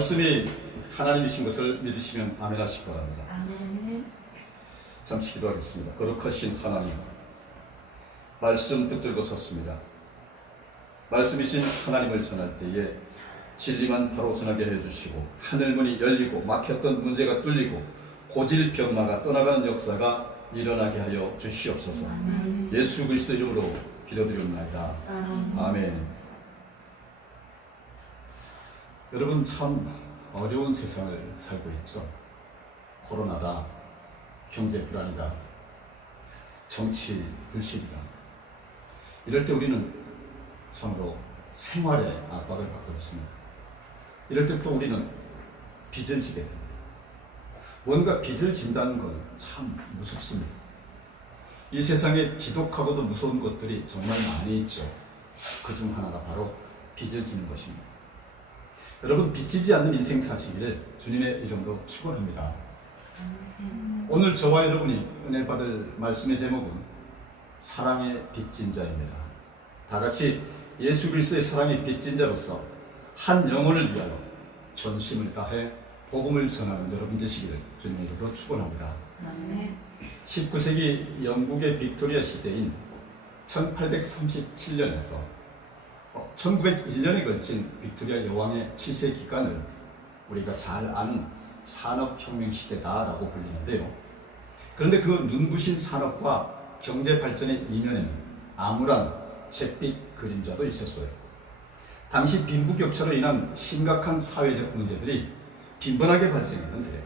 말씀이 하나님이신 것을 믿으시면 아멘 하시기 바랍니다. 아멘. 잠시 기도하겠습니다. 거룩하신 하나님, 말씀 붙들고 섰습니다. 말씀이신 하나님을 전할 때에 진리만 바로 전하게 해주시고 하늘문이 열리고 막혔던 문제가 뚫리고 고질병마가 떠나가는 역사가 일어나게 하여 주시옵소서. 아멘. 예수 그리스도 이름으로 기도드립니다. 아멘. 여러분, 참 어려운 세상을 살고 있죠. 코로나다, 경제 불안이다, 정치 불신이다. 이럴 때 우리는 참으로 생활에 압박을 받고 있습니다. 이럴 때 또 우리는 빚을 지게 됩니다. 뭔가 빚을 진다는 건 참 무섭습니다. 이 세상에 지독하고도 무서운 것들이 정말 많이 있죠. 그 중 하나가 바로 빚을 지는 것입니다. 여러분, 빚지지 않는 인생 사시기를 주님의 이름으로 축원합니다. 오늘 저와 여러분이 은혜 받을 말씀의 제목은 사랑의 빚진 자입니다. 다 같이 예수 그리스도의 사랑의 빚진 자로서 한 영혼을 위하여 전심을 다해 복음을 전하는 여러분 되시기를 주님의 이름으로 축원합니다. 19세기 영국의 빅토리아 시대인 1837년에서 1901년에 걸친 빅토리아 여왕의 치세 기간을 우리가 잘 아는 산업혁명 시대다라고 불리는데요. 그런데 그 눈부신 산업과 경제 발전의 이면에는 암울한 잿빛 그림자도 있었어요. 당시 빈부격차로 인한 심각한 사회적 문제들이 빈번하게 발생했는데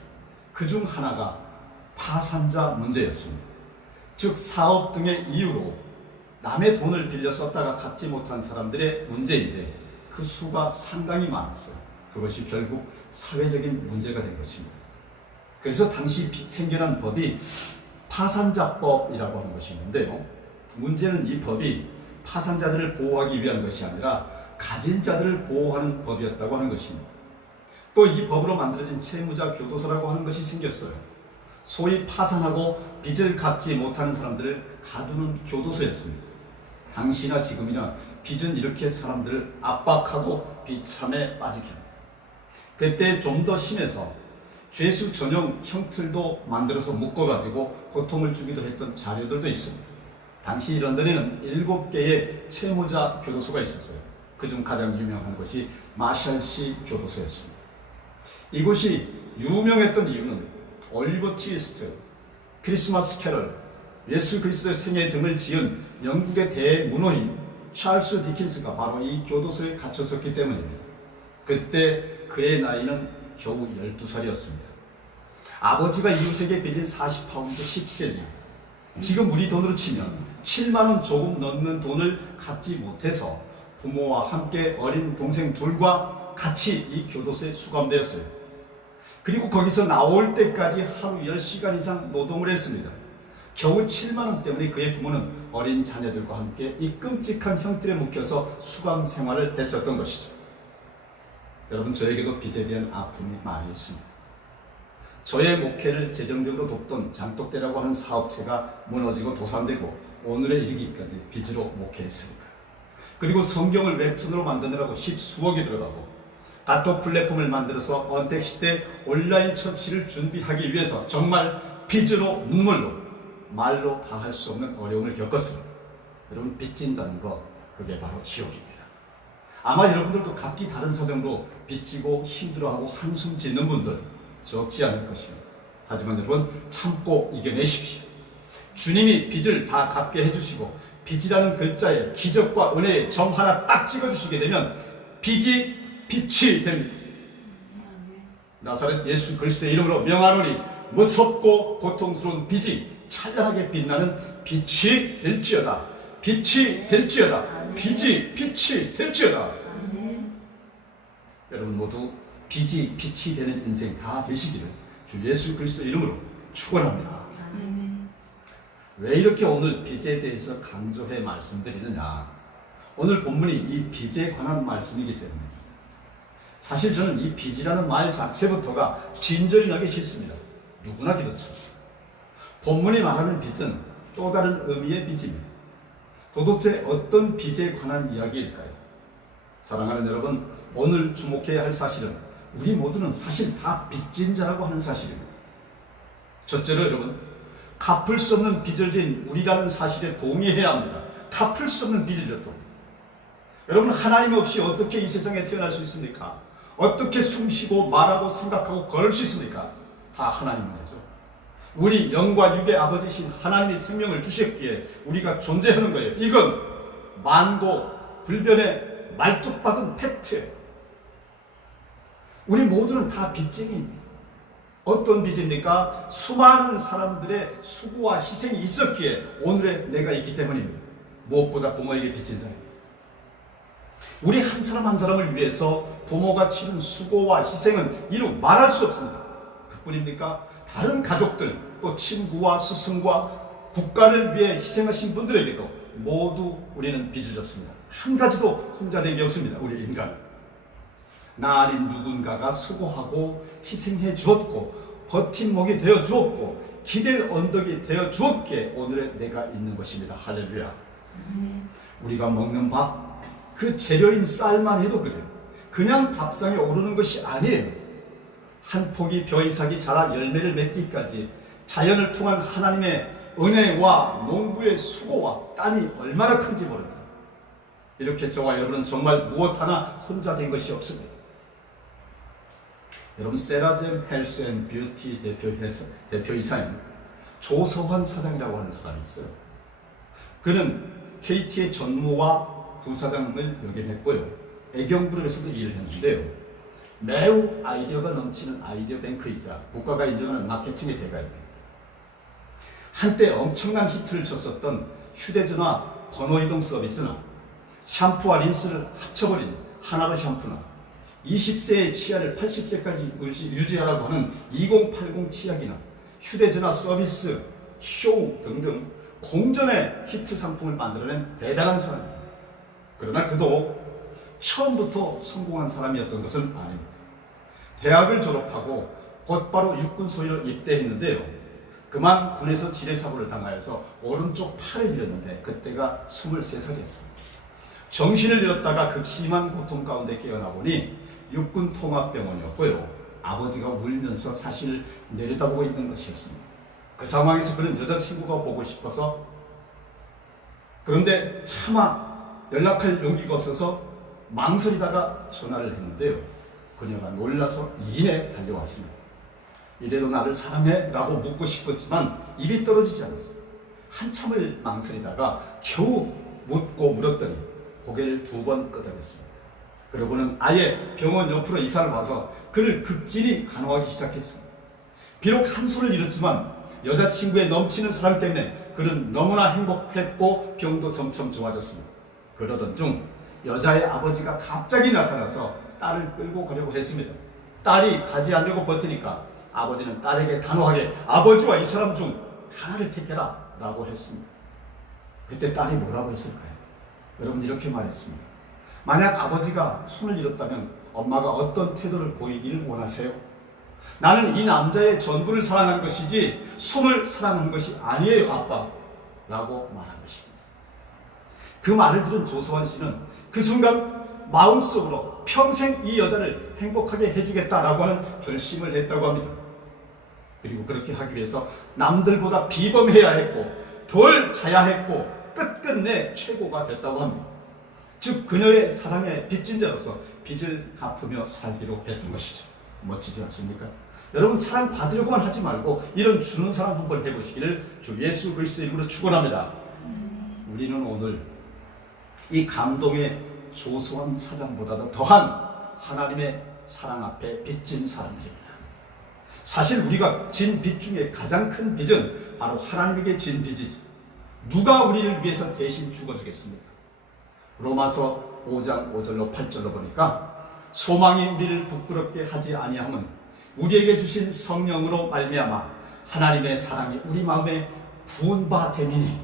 그 중 하나가 파산자 문제였습니다. 즉 사업 등의 이유로 남의 돈을 빌려 썼다가 갚지 못한 사람들의 문제인데 그 수가 상당히 많았어요. 그것이 결국 사회적인 문제가 된 것입니다. 그래서 당시 생겨난 법이 파산자법이라고 하는 것이 있는데요. 문제는 이 법이 파산자들을 보호하기 위한 것이 아니라 가진 자들을 보호하는 법이었다고 하는 것입니다. 또 이 법으로 만들어진 채무자 교도소라고 하는 것이 생겼어요. 소위 파산하고 빚을 갚지 못하는 사람들을 가두는 교도소였습니다. 당시나 지금이나 빚은 이렇게 사람들을 압박하고 비참에 빠지게 합니다. 그때 좀 더 심해서 죄수 전용 형틀도 만들어서 묶어가지고 고통을 주기도 했던 자료들도 있습니다. 당시 런던에는 7개의 채무자 교도소가 있었어요. 그중 가장 유명한 것이 마샬시 교도소였습니다. 이곳이 유명했던 이유는 올리버 트위스트, 크리스마스 캐럴, 예수 그리스도의 생애 등을 지은 영국의 대문호인 찰스 디킨스가 바로 이 교도소에 갇혔었기 때문입니다. 그때 그의 나이는 겨우 12살이었습니다. 아버지가 이웃에게 빌린 40파운드 10실링, 지금 우리 돈으로 치면 7만원 조금 넘는 돈을 갚지 못해서 부모와 함께 어린 동생 둘과 같이 이 교도소에 수감되었어요. 그리고 거기서 나올 때까지 하루 10시간 이상 노동을 했습니다. 겨우 7만원 때문에 그의 부모는 어린 자녀들과 함께 이 끔찍한 형틀에 묶여서 수감 생활을 했었던 것이죠. 여러분, 저에게도 빚에 대한 아픔이 많이 있습니다. 저의 목회를 재정적으로 돕던 장독대라고 하는 사업체가 무너지고 도산되고 오늘에 이르기까지 빚으로 목회했으니까. 그리고 성경을 웹툰으로 만드느라고 10수억이 들어가고 카톡 플랫폼을 만들어서 언택시대 온라인 처치를 준비하기 위해서 정말 빚으로 눈물로 말로 다 할 수 없는 어려움을 겪었습니다. 여러분, 빚진다는 것, 그게 바로 지옥입니다. 아마 여러분들도 각기 다른 사정으로 빚지고 힘들어하고 한숨 짓는 분들 적지 않을 것입니다. 하지만 여러분, 참고 이겨내십시오. 주님이 빚을 다 갚게 해주시고 빚이라는 글자에 기적과 은혜의 점 하나 딱 찍어주시게 되면 빚이 빛이 됩니다. 나사렛 예수 그리스도의 이름으로 명하노니 무섭고 고통스러운 빚이 찬란하게 빛나는 빛이 될지어다. 빛이 될지어다. 빛이 될지어다. 여러분 모두 빚이 빛이 되는 인생 다 되시기를 주 예수 그리스도 이름으로 축원합니다. 왜 이렇게 오늘 빚에 대해서 강조해 말씀드리느냐? 오늘 본문이 이 빚에 관한 말씀이기 때문입니다. 사실 저는 이 빚이라는 말 자체부터가 진절이 나기 싫습니다. 누구나 그렇죠. 본문이 말하는 빚은 또 다른 의미의 빚입니다. 도대체 어떤 빚에 관한 이야기일까요? 사랑하는 여러분, 오늘 주목해야 할 사실은 우리 모두는 사실 다 빚진 자라고 하는 사실입니다. 첫째로 여러분, 갚을 수 없는 빚을 진 우리라는 사실에 동의해야 합니다. 갚을 수 없는 빚을 졌다. 여러분, 하나님 없이 어떻게 이 세상에 태어날 수 있습니까? 어떻게 숨쉬고 말하고 생각하고 걸을 수 있습니까? 다 하나님 은혜죠. 우리 영과 육의 아버지신 하나님이 생명을 주셨기에 우리가 존재하는 거예요. 이건 만고 불변의 말뚝박은 팩트예요. 우리 모두는 다 빚쟁이입니다. 어떤 빚입니까? 수많은 사람들의 수고와 희생이 있었기에 오늘의 내가 있기 때문입니다. 무엇보다 부모에게 빚진 자입니다. 우리 한 사람 한 사람을 위해서 부모가 치른 수고와 희생은 이루 말할 수 없습니다. 그뿐입니까? 다른 가족들, 또 친구와 스승과 국가를 위해 희생하신 분들에게도 모두 우리는 빚을 졌습니다. 한 가지도 혼자 된 게 없습니다. 우리 인간은. 나 아닌 누군가가 수고하고 희생해 주었고 버팀목이 되어 주었고 기댈 언덕이 되어 주었기에 오늘의 내가 있는 것입니다. 할렐루야. 우리가 먹는 밥, 그 재료인 쌀만 해도 그래요. 그냥 밥상에 오르는 것이 아니에요. 한 포기 벼이삭이 자라 열매를 맺기까지 자연을 통한 하나님의 은혜와 농부의 수고와 땀이 얼마나 큰지 모릅니다. 이렇게 저와 여러분은 정말 무엇 하나 혼자 된 것이 없습니다. 여러분, 세라젬 헬스 앤 뷰티 대표이사인 조서환 사장이라고 하는 사람이 있어요. 그는 KT의 전무와 부사장을 역임했고요. 애경그룹에서도 일을 했는데요. 매우 아이디어가 넘치는 아이디어 뱅크이자 국가가 인정하는 마케팅의 대가입니다. 한때 엄청난 히트를 쳤었던 휴대전화 번호이동 서비스나 샴푸와 린스를 합쳐버린 하나로 샴푸나 20세의 치아를 80세까지 유지하라고 하는 2080 치약이나 휴대전화 서비스, 쇼 등등 공전의 히트 상품을 만들어낸 대단한 사람입니다. 그러나 그도 처음부터 성공한 사람이었던 것은 아닙니다. 대학을 졸업하고 곧바로 육군 소위로 입대했는데요. 그만 군에서 지뢰사고를 당하여서 오른쪽 팔을 잃었는데 그때가 23살이었습니다. 정신을 잃었다가 극심한 고통 가운데 깨어나 보니 육군 통합병원이었고요. 아버지가 울면서 사실을 내려다보고 있는 것이었습니다. 그 상황에서 그는 여자친구가 보고 싶어서, 그런데 차마 연락할 용기가 없어서 망설이다가 전화를 했는데요. 그녀가 놀라서 이내 달려왔습니다. 이래도 나를 사랑해? 라고 묻고 싶었지만 입이 떨어지지 않았어요. 한참을 망설이다가 겨우 묻고 물었더니 고개를 2번 끄덕였습니다. 그러고는 아예 병원 옆으로 이사를 와서 그를 극진히 간호하기 시작했습니다. 비록 한 손을 잃었지만 여자친구의 넘치는 사랑 때문에 그는 너무나 행복했고 병도 점점 좋아졌습니다. 그러던 중 여자의 아버지가 갑자기 나타나서 딸을 끌고 가려고 했습니다. 딸이 가지 않으려고 버티니까 아버지는 딸에게 단호하게 아버지와 이 사람 중 하나를 택해라 라고 했습니다. 그때 딸이 뭐라고 했을까요? 여러분, 이렇게 말했습니다. 만약 아버지가 손을 잃었다면 엄마가 어떤 태도를 보이기를 원하세요? 나는 이 남자의 전부를 사랑한 것이지 손을 사랑한 것이 아니에요, 아빠 라고 말한 것입니다. 그 말을 들은 조서환 씨는 그 순간 마음속으로 평생 이 여자를 행복하게 해주겠다라고 하는 결심을 했다고 합니다. 그리고 그렇게 하기 위해서 남들보다 비범해야 했고 덜 자야했고 끝끝내 최고가 됐다고 합니다. 즉 그녀의 사랑에 빚진 자로서 빚을 갚으며 살기로 했던 것이죠. 멋지지 않습니까? 여러분, 사랑 받으려고만 하지 말고 이런 주는 사랑 한번 해보시기를 주 예수 그리스도의 이름으로 축원합니다. 우리는 오늘 이 감동의 조서환 사장보다도 더한 하나님의 사랑 앞에 빚진 사람들입니다. 사실 우리가 진 빚 중에 가장 큰 빚은 바로 하나님에게 진 빚이지. 누가 우리를 위해서 대신 죽어주겠습니까? 로마서 5장 5절로 8절로 보니까 소망이 우리를 부끄럽게 하지 아니함은 우리에게 주신 성령으로 말미암아 하나님의 사랑이 우리 마음에 부은 바 됨이니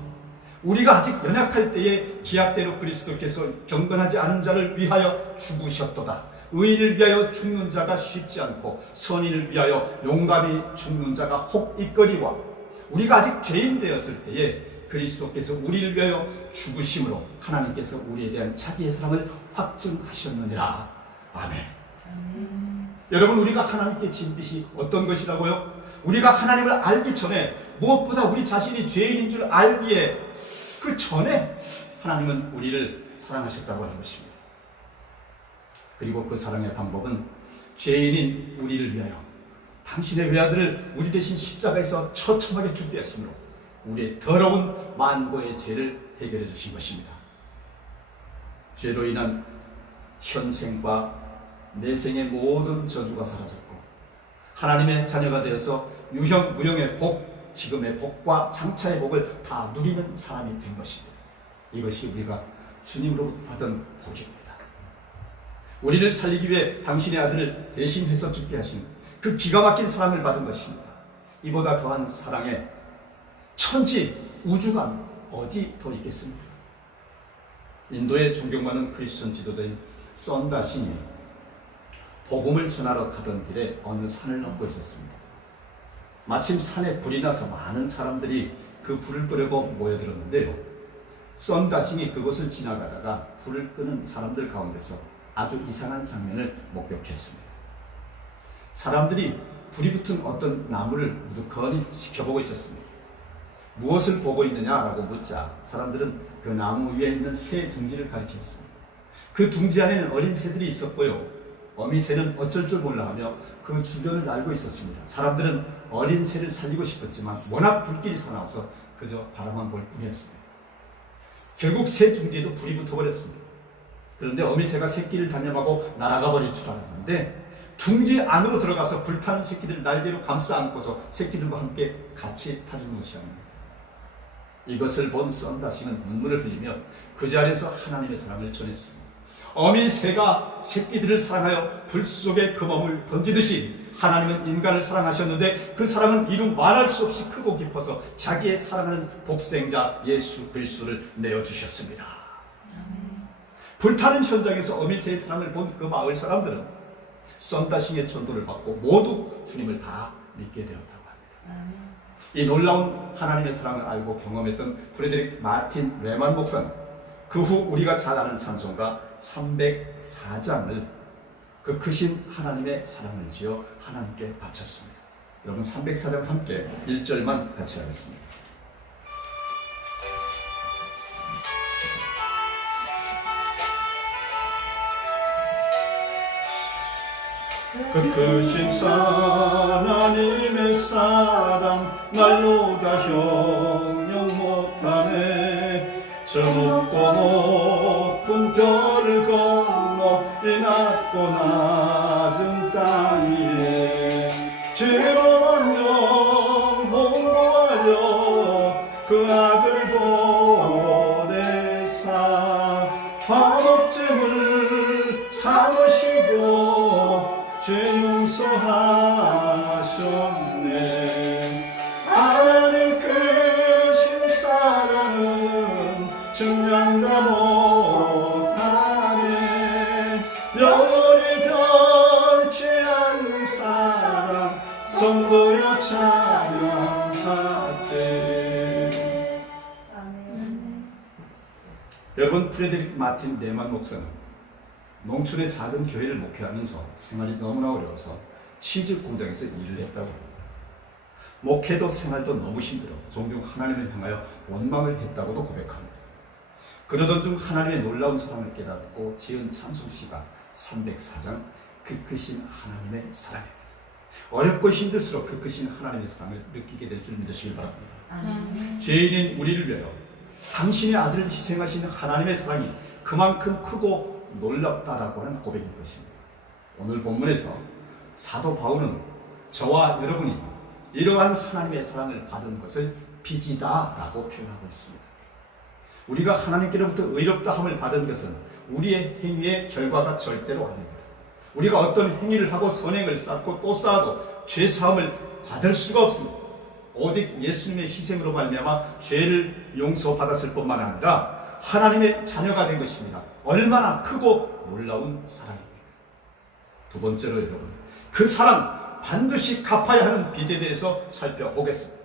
우리가 아직 연약할 때에 기약대로 그리스도께서 경건하지 않은 자를 위하여 죽으셨도다. 의인을 위하여 죽는 자가 쉽지 않고 선인을 위하여 용감히 죽는 자가 혹 있거니와 우리가 아직 죄인 되었을 때에 그리스도께서 우리를 위하여 죽으심으로 하나님께서 우리에 대한 자기의 사랑을 확증하셨느니라. 아멘. 여러분, 우리가 하나님께 진 빚이 어떤 것이라고요? 우리가 하나님을 알기 전에, 무엇보다 우리 자신이 죄인인 줄 알기에 그 전에 하나님은 우리를 사랑하셨다고 하는 것입니다. 그리고 그 사랑의 방법은 죄인인 우리를 위하여 당신의 외아들을 우리 대신 십자가에서 처참하게 죽게 하심으로 우리의 더러운 만고의 죄를 해결해 주신 것입니다. 죄로 인한 현생과 내생의 모든 저주가 사라졌고 하나님의 자녀가 되어서 유형 무형의 복, 지금의 복과 장차의 복을 다 누리는 사람이 된 것입니다. 이것이 우리가 주님으로부터 받은 복입니다. 우리를 살리기 위해 당신의 아들을 대신해서 죽게 하신 그 기가 막힌 사랑을 받은 것입니다. 이보다 더한 사랑에 천지, 우주가 어디 더 있겠습니까? 인도의 존경받는 크리스천 지도자인 썬다신이 복음을 전하러 가던 길에 어느 산을 넘고 있었습니다. 마침 산에 불이 나서 많은 사람들이 그 불을 끄려고 모여들었는데요. 썬다신이 그곳을 지나가다가 불을 끄는 사람들 가운데서 아주 이상한 장면을 목격했습니다. 사람들이 불이 붙은 어떤 나무를 우두커니 지켜보고 있었습니다. 무엇을 보고 있느냐라고 묻자 사람들은 그 나무 위에 있는 새 둥지를 가리켰습니다. 그 둥지 안에는 어린 새들이 있었고요. 어미 새는 어쩔 줄 몰라 하며 그 주변을 알고 있었습니다. 사람들은 어린 새를 살리고 싶었지만 워낙 불길이 사나워서 그저 바라만 볼 뿐이었습니다. 결국 새 둥지에도 불이 붙어버렸습니다. 그런데 어미 새가 새끼를 단념하고 날아가 버릴 줄 알았는데 둥지 안으로 들어가서 불타는 새끼들을 날개로 감싸 안고서 새끼들과 함께 같이 타주는 것이 아닙니다. 이것을 본 썬다시는 눈물을 흘리며 그 자리에서 하나님의 사랑을 전했습니다. 어미 새가 새끼들을 사랑하여 불 속에 그 몸을 던지듯이 하나님은 인간을 사랑하셨는데 그 사랑은 이루 말할 수 없이 크고 깊어서 자기의 사랑하는 복생자 예수 그리스도를 내어주셨습니다. 불타는 현장에서 어미 새의 사랑을 본 그 마을 사람들은 썬다싱의 전도를 받고 모두 주님을 다 믿게 되었다고 합니다. 이 놀라운 하나님의 사랑을 알고 경험했던 프레데릭 마틴 레만 목사는 그 후 우리가 잘 아는 찬송가 304장을 그 크신 하나님의 사랑을 지어 하나님께 바쳤습니다. 여러분 304장 함께 1절만 같이 하겠습니다. 그 크신 하나님의 사랑 말로 다 형용 못하네. 저 높고 높은 별을 건너 이 낮고 낮은 땅 위에 즐거운 영 홍보하려 그 아들 보내사 화목제물 삼으시고 죄 용서하셨네. 하나님 크신 사랑은 증명다 못하네. 영원히 변치 않는 사랑 성도여 찬양하세. 여러분 프레데릭 마틴 레만 목사는 농촌의 작은 교회를 목회하면서 생활이 너무나 어려워서 치즈 공장에서 일을 했다고 합니다. 목회도 생활도 너무 힘들어 종종 하나님을 향하여 원망을 했다고도 고백합니다. 그러던 중 하나님의 놀라운 사랑을 깨닫고 지은 찬송시가 304장 그 크신 하나님의 사랑입니다. 어렵고 힘들수록 그 크신 하나님의 사랑을 느끼게 될 줄 믿으시길 바랍니다. 죄인인 우리를 위하여 당신의 아들을 희생하시는 하나님의 사랑이 그만큼 크고 놀랍다라고 하는 고백인 것입니다. 오늘 본문에서 사도 바울은 저와 여러분이 이러한 하나님의 사랑을 받은 것을 빚이다라고 표현하고 있습니다. 우리가 하나님께로부터 의롭다함을 받은 것은 우리의 행위의 결과가 절대로 아닙니다. 우리가 어떤 행위를 하고 선행을 쌓고 또 쌓아도 죄사함을 받을 수가 없습니다. 오직 예수님의 희생으로 말미암아 죄를 용서받았을 뿐만 아니라 하나님의 자녀가 된 것입니다. 얼마나 크고 놀라운 사랑입니다. 두 번째로 여러분, 그 사랑 반드시 갚아야 하는 빚에 대해서 살펴보겠습니다.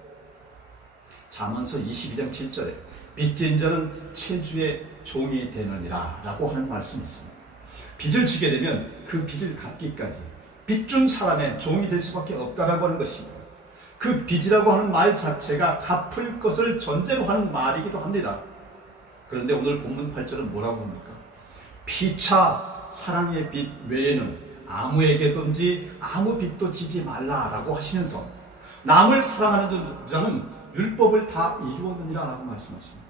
잠언서 22장 7절에 빚진 자는 체주의 종이 되느니라 라고 하는 말씀이 있습니다. 빚을 지게 되면 그 빚을 갚기까지 빚준 사람의 종이 될 수밖에 없다라고 하는 것입니다. 그 빚이라고 하는 말 자체가 갚을 것을 전제로 하는 말이기도 합니다. 그런데 오늘 본문 8절은 뭐라고 합니까? 피차 사랑의 빚 외에는 아무에게든지 아무 빚도 지지 말라라고 하시면서 남을 사랑하는 자는 율법을 다 이루었느니라라고 말씀하십니다.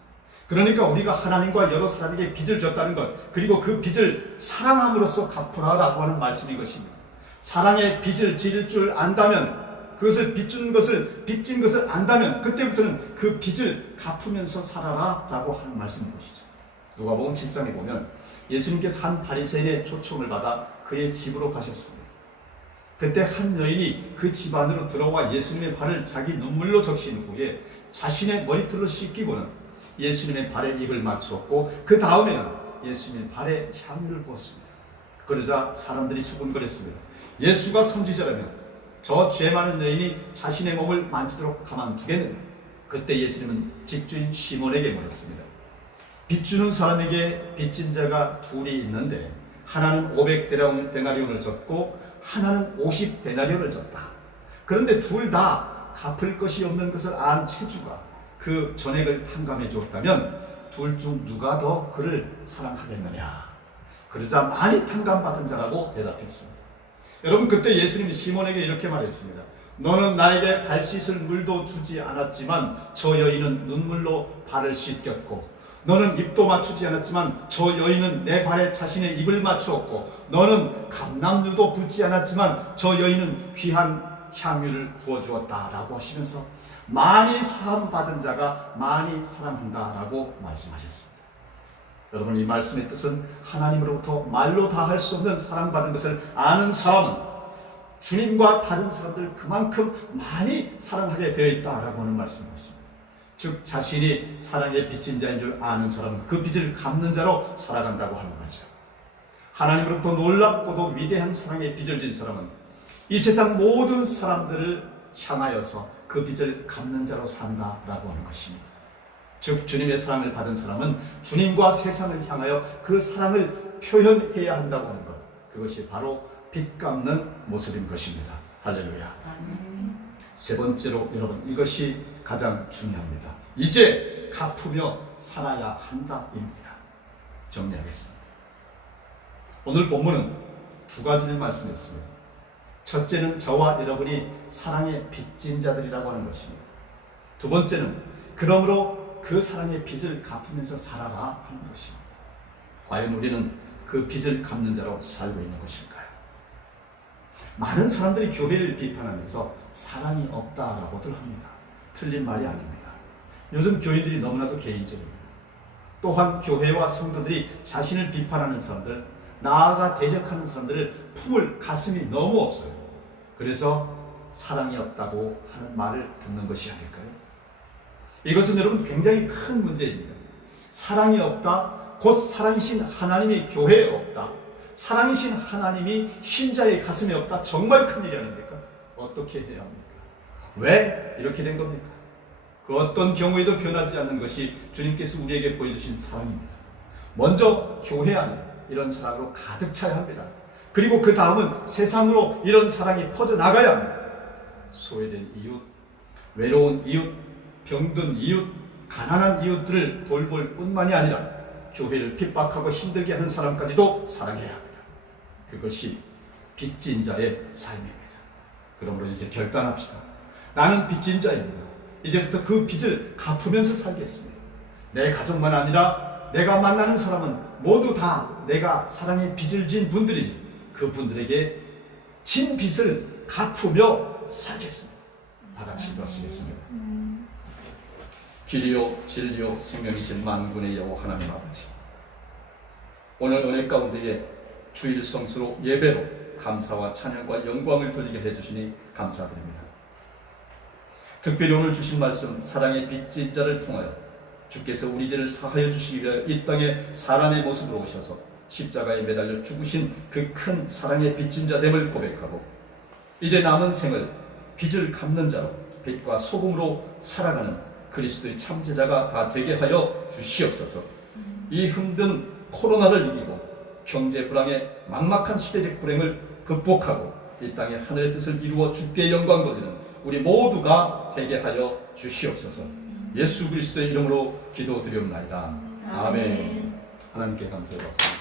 그러니까 우리가 하나님과 여러 사람에게 빚을 졌다는 것, 그리고 그 빚을 사랑함으로써 갚으라라고 하는 말씀인 것입니다. 사랑의 빚을 질 줄 안다면, 그것을 빚진 것을 안다면 그때부터는 그 빚을 갚으면서 살아라 라고 하는 말씀인 것이죠. 누가복음 7장에 보면 예수님께서 한 바리새인의 초청을 받아 그의 집으로 가셨습니다. 그때 한 여인이 그 집 안으로 들어와 예수님의 발을 자기 눈물로 적신 후에 자신의 머리털로 씻기고는 예수님의 발에 입을 맞추었고, 그 다음에는 예수님의 발에 향유를 부었습니다. 그러자 사람들이 수군거렸습니다. 예수가 선지자라면 저 죄 많은 여인이 자신의 몸을 만지도록 가만두겠느냐. 그때 예수님은 집주인 시몬에게 물었습니다. 빚주는 사람에게 빚진 자가 둘이 있는데 하나는 500데나리온을 졌고 하나는 50데나리온을 졌다. 그런데 둘 다 갚을 것이 없는 것을 안 채주가 그 전액을 탕감해 주었다면 둘 중 누가 더 그를 사랑하겠느냐. 그러자 많이 탕감받은 자라고 대답했습니다. 여러분, 그때 예수님이 시몬에게 이렇게 말했습니다. 너는 나에게 발 씻을 물도 주지 않았지만 저 여인은 눈물로 발을 씻겼고, 너는 입도 맞추지 않았지만 저 여인은 내 발에 자신의 입을 맞추었고, 너는 감람유도 붓지 않았지만 저 여인은 귀한 향유를 부어주었다 라고 하시면서 많이 사함받은 자가 많이 사랑한다 라고 말씀하셨습니다. 여러분, 이 말씀의 뜻은 하나님으로부터 말로 다 할 수 없는 사랑받은 것을 아는 사람은 주님과 다른 사람들 그만큼 많이 사랑하게 되어 있다라고 하는 말씀입니다. 즉, 자신이 사랑의 빚진 자인 줄 아는 사람은 그 빚을 갚는 자로 살아간다고 하는 거죠. 하나님으로부터 놀랍고도 위대한 사랑의 빚을 진 사람은 이 세상 모든 사람들을 향하여서 그 빚을 갚는 자로 산다라고 하는 것입니다. 즉, 주님의 사랑을 받은 사람은 주님과 세상을 향하여 그 사랑을 표현해야 한다고 하는 것, 그것이 바로 빚 갚는 모습인 것입니다. 할렐루야. 세 번째로 여러분, 이것이 가장 중요합니다. 이제 갚으며 살아야 한다입니다. 정리하겠습니다. 오늘 본문은 두 가지를 말씀했습니다. 첫째는 저와 여러분이 사랑의 빚진 자들이라고 하는 것입니다. 두 번째는 그러므로 그 사랑의 빚을 갚으면서 살아라 하는 것입니다. 과연 우리는 그 빚을 갚는 자로 살고 있는 것일까요? 많은 사람들이 교회를 비판하면서 사랑이 없다라고들 합니다. 틀린 말이 아닙니다. 요즘 교인들이 너무나도 개인적입니다. 또한 교회와 성도들이 자신을 비판하는 사람들, 나아가 대적하는 사람들을 품을 가슴이 너무 없어요. 그래서 사랑이 없다고 하는 말을 듣는 것이 아닐까요? 이것은 여러분 굉장히 큰 문제입니다. 사랑이 없다, 곧 사랑이신 하나님이 교회에 없다, 사랑이신 하나님이 신자의 가슴에 없다. 정말 큰일이 아닙니까? 어떻게 해야 합니까? 왜 이렇게 된 겁니까? 그 어떤 경우에도 변하지 않는 것이 주님께서 우리에게 보여주신 사랑입니다. 먼저 교회 안에 이런 사랑으로 가득 차야 합니다. 그리고 그 다음은 세상으로 이런 사랑이 퍼져나가야 합니다. 소외된 이웃, 외로운 이웃, 병든 이웃, 가난한 이웃들을 돌볼 뿐만이 아니라 교회를 핍박하고 힘들게 하는 사람까지도 사랑해야 합니다. 그것이 빚진 자의 삶입니다. 그러므로 이제 결단합시다. 나는 빚진 자입니다. 이제부터 그 빚을 갚으면서 살겠습니다. 내 가족만 아니라 내가 만나는 사람은 모두 다 내가 사랑의 빚을 진 분들이니 그분들에게 진 빚을 갚으며 살겠습니다. 다 같이 기도하시겠습니다. 길이요 진리요 생명이신 만군의 여호와 하나님 아버지, 오늘 은혜 가운데에 주일 성수로 예배로 감사와 찬양과 영광을 돌리게 해주시니 감사드립니다. 특별히 오늘 주신 말씀, 사랑의 빚진 자를 통하여 주께서 우리 죄를 사하여 주시기 위하여 이 땅에 사람의 모습으로 오셔서 십자가에 매달려 죽으신 그 큰 사랑의 빚진 자 됨을 고백하고, 이제 남은 생을 빚을 갚는 자로 빛과 소금으로 살아가는 그리스도의 참제자가 다 되게 하여 주시옵소서. 이 힘든 코로나를 이기고 경제 불황의 막막한 시대적 불행을 극복하고 이 땅에 하늘의 뜻을 이루어 주께 영광 돌리는 우리 모두가 되게 하여 주시옵소서. 예수 그리스도의 이름으로 기도드리옵나이다. 아멘. 하나님께 감사드립니다.